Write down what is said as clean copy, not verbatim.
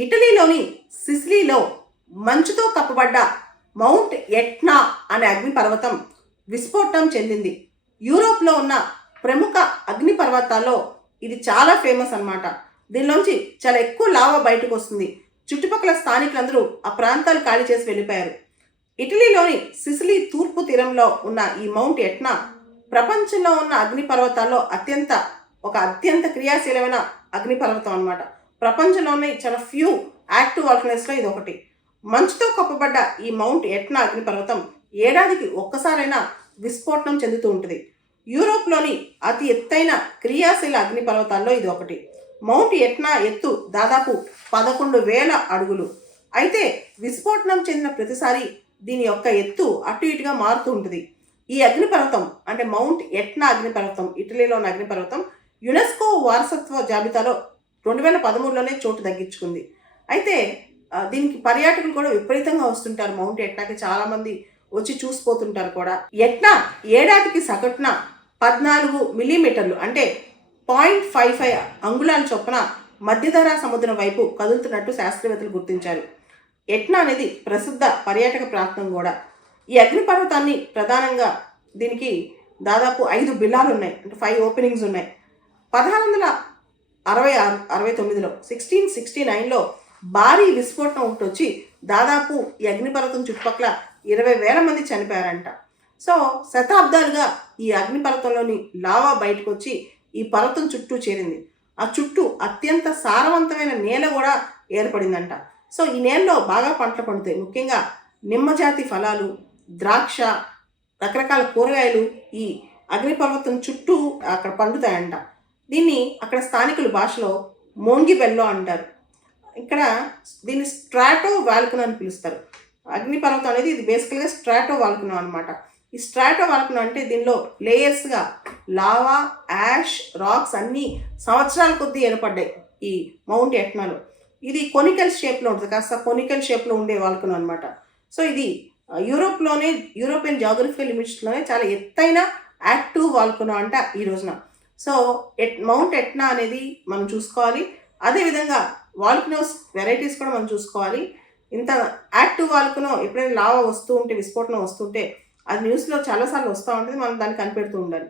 ఇటలీలోని సిసిలీలో మంచుతో కప్పబడ్డ mount Etna అనే అగ్నిపర్వతం విస్ఫోటనం చెందింది. యూరోప్లో ఉన్న ప్రముఖ అగ్నిపర్వతాల్లో ఇది చాలా ఫేమస్ అన్నమాట. దీనిలోంచి చాలా ఎక్కువ లావా బయటకు వస్తుంది. చుట్టుపక్కల స్థానికులందరూ ఆ ప్రాంతాలు ఖాళీ చేసి వెళ్ళిపోయారు. ఇటలీలోని సిసిలీ తూర్పు తీరంలో ఉన్న ఈ మౌంట్ ఎట్నా ప్రపంచంలో ఉన్న అగ్నిపర్వతాల్లో అత్యంత క్రియాశీలమైన అగ్నిపర్వతం అన్నమాట. ప్రపంచంలోనే చాలా ఫ్యూ యాక్టివ్ వాల్కనోస్లో ఇది ఒకటి. మంచుతో కప్పబడ్డ ఈ మౌంట్ ఎట్నా అగ్నిపర్వతం ఏడాదికి ఒక్కసారైనా విస్ఫోటనం చెందుతూ ఉంటుంది. యూరోప్లోని అతి ఎత్తైన క్రియాశీల అగ్నిపర్వతాల్లో ఇది ఒకటి. మౌంట్ ఎట్నా ఎత్తు దాదాపు 11,000 అడుగులు. అయితే విస్ఫోటనం చెందిన ప్రతిసారి దీని యొక్క ఎత్తు అటు ఇటుగా మారుతూ ఉంటుంది. ఈ అగ్నిపర్వతం అంటే మౌంట్ ఎట్నా అగ్నిపర్వతం, ఇటలీలో ఉన్న అగ్నిపర్వతం యునెస్కో వారసత్వ జాబితాలో 2013లోనే చోటు దక్కించుకుంది. అయితే దీనికి పర్యాటకులు కూడా విపరీతంగా వస్తుంటారు. మౌంట్ ఎట్నాకి చాలామంది వచ్చి చూసిపోతుంటారు కూడా. ఎట్నా ఏడాదికి సగటున 14 మిల్లీమీటర్లు అంటే 0.55 అంగుళాల చొప్పున మధ్యధరా సముద్రం వైపు కదులుతున్నట్టు శాస్త్రవేత్తలు గుర్తించారు. ఎట్నా అనేది ప్రసిద్ధ పర్యాటక ప్రాంతం కూడా. ఈ అగ్నిపర్వతాన్ని ప్రధానంగా దీనికి దాదాపు 5 బిలాలు ఉన్నాయి, అంటే 5 ఓపెనింగ్స్ ఉన్నాయి. 1669లో 1669లో భారీ విస్ఫోటనం ఒకటి వచ్చి దాదాపు ఈ అగ్నిపర్వతం చుట్టుపక్కల 20,000 మంది చనిపోయారంట. సో శతాబ్దాలుగా ఈ అగ్నిపర్వతంలోని లావా బయటకు వచ్చి ఈ పర్వతం చుట్టూ చేరింది. ఆ చుట్టూ అత్యంత సారవంతమైన నేల కూడా ఏర్పడిందంట. సో ఈ నేలలో బాగా పంటలు పండుతాయి. ముఖ్యంగా నిమ్మజాతి ఫలాలు, ద్రాక్ష, రకరకాల కూరగాయలు ఈ అగ్నిపర్వతం చుట్టూ అక్కడ పండుతాయంట. దీన్ని అక్కడ స్థానికుల భాషలో మోంగిబెల్లో అంటారు. ఇక్కడ దీన్ని స్ట్రాటో వాల్కనో అని పిలుస్తారు. అగ్నిపర్వతం అనేది ఇది బేసికల్గా స్ట్రాటో వాల్కనో అనమాట. ఈ స్ట్రాటో వాల్కనో అంటే దీనిలో లేయర్స్గా లావా, యాష్, రాక్స్ అన్నీ సంవత్సరాల కొద్దీ ఏర్పడ్డాయి ఈ మౌంట్ ఎట్నాలో. ఇది కొనికల్ షేప్లో ఉంటుంది, కాస్త కొనికల్ షేప్లో ఉండే వాల్కనో అనమాట. సో ఇది యూరోపియన్ జాగ్రఫికల్ లిమిట్స్లోనే చాలా ఎత్తైన యాక్టివ్ వాల్కనో అంట ఈ రోజున. సో మౌంట్ ఎట్నా అనేది మనం చూసుకోవాలి. అదేవిధంగా వాల్కనోస్ వెరైటీస్ కూడా మనం చూసుకోవాలి. ఇంత యాక్టివ్ వాల్కనో ఎప్పుడైనా లావా వస్తూ ఉంటే, విస్ఫోటనం వస్తుంటే అది న్యూస్లో చాలాసార్లు వస్తూ ఉంటుంది. మనం దాన్ని కనిపెడుతూ ఉండాలి.